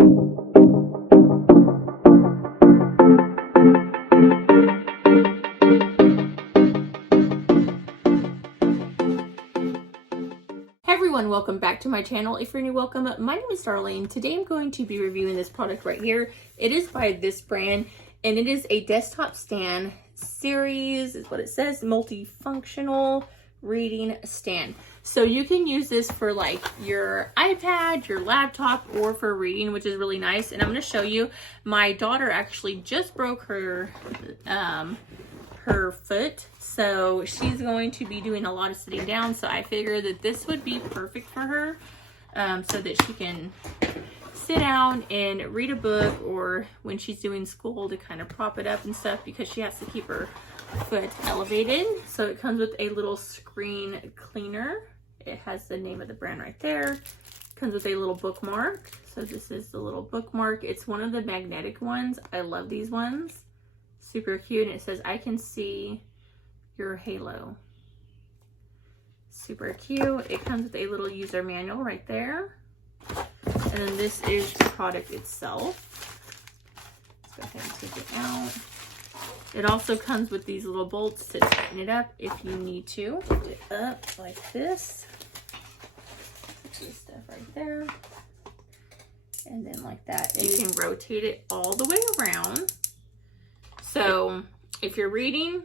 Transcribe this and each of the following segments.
Everyone, welcome back to my channel. If you're new, welcome. My name is Darlene. Today I'm going to be reviewing this product right here. It is by this brand and it is a desktop stand series, is what it says, multifunctional reading stand. So you can use this for like your iPad, your laptop, or for reading, which is really nice. And I'm going to show you, my daughter actually just broke her foot, so she's going to be doing a lot of sitting down, so I figured that this would be perfect for her, so that she can sit down and read a book, or when she's doing school to kind of prop it up and stuff, because she has to keep her foot elevated. So it comes with a little screen cleaner. It has the name of the brand right there. It comes with a little bookmark, so this is the little bookmark. It's one of the magnetic ones. I love these ones. Super cute, and it says, "I can see your halo." Super cute. It comes with a little user manual right there. And then this is the product itself. Let's go ahead and take it out. It also comes with these little bolts to tighten it up if you need to. Lift it up like this. Put this stuff right there. And then like that. And you can rotate it all the way around. So if you're reading,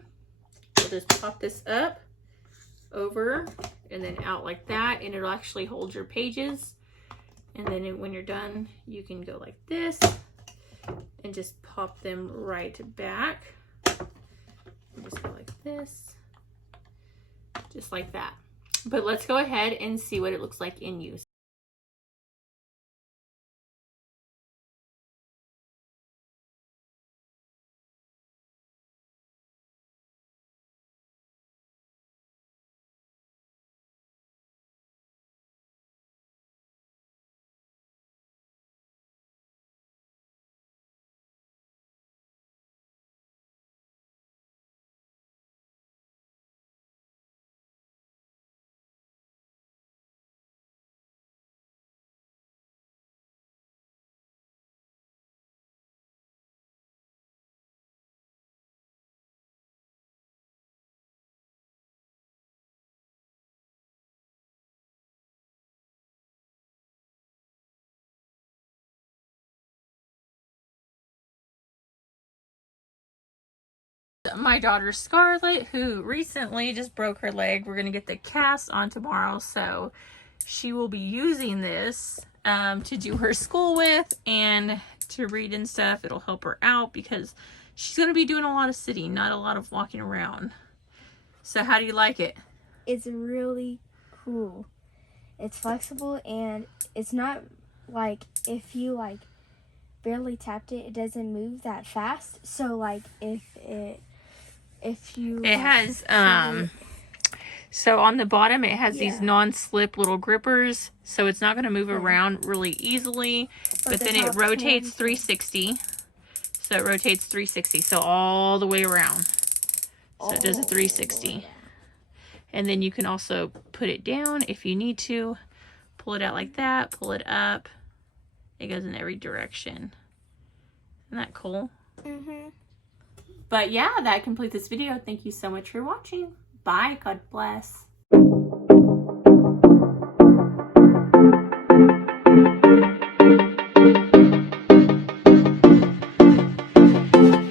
you'll just pop this up, over, and then out like that, and it'll actually hold your pages. And then when you're done, you can go like this and just pop them right back. And just go like this, just like that. But let's go ahead and see what it looks like in use. My daughter Scarlett, who recently just broke her leg, we're gonna get the cast on tomorrow, so she will be using this to do her school with and to read and stuff. It'll help her out because she's gonna be doing a lot of sitting, not a lot of walking around. So how do you like it? It's really cool. It's flexible, and it's not like, if you like barely tapped it, it doesn't move that fast. So like if you it has so on the bottom it has these non-slip little grippers, so it's not going to move around really easily, but then it rotates 360. So it rotates 360, so all the way around. So it does a 360. And then you can also put it down if you need to. Pull it out like that, pull it up. It goes in every direction. Isn't that cool? Mm-hmm. But yeah, that completes this video. Thank you so much for watching. Bye. God bless.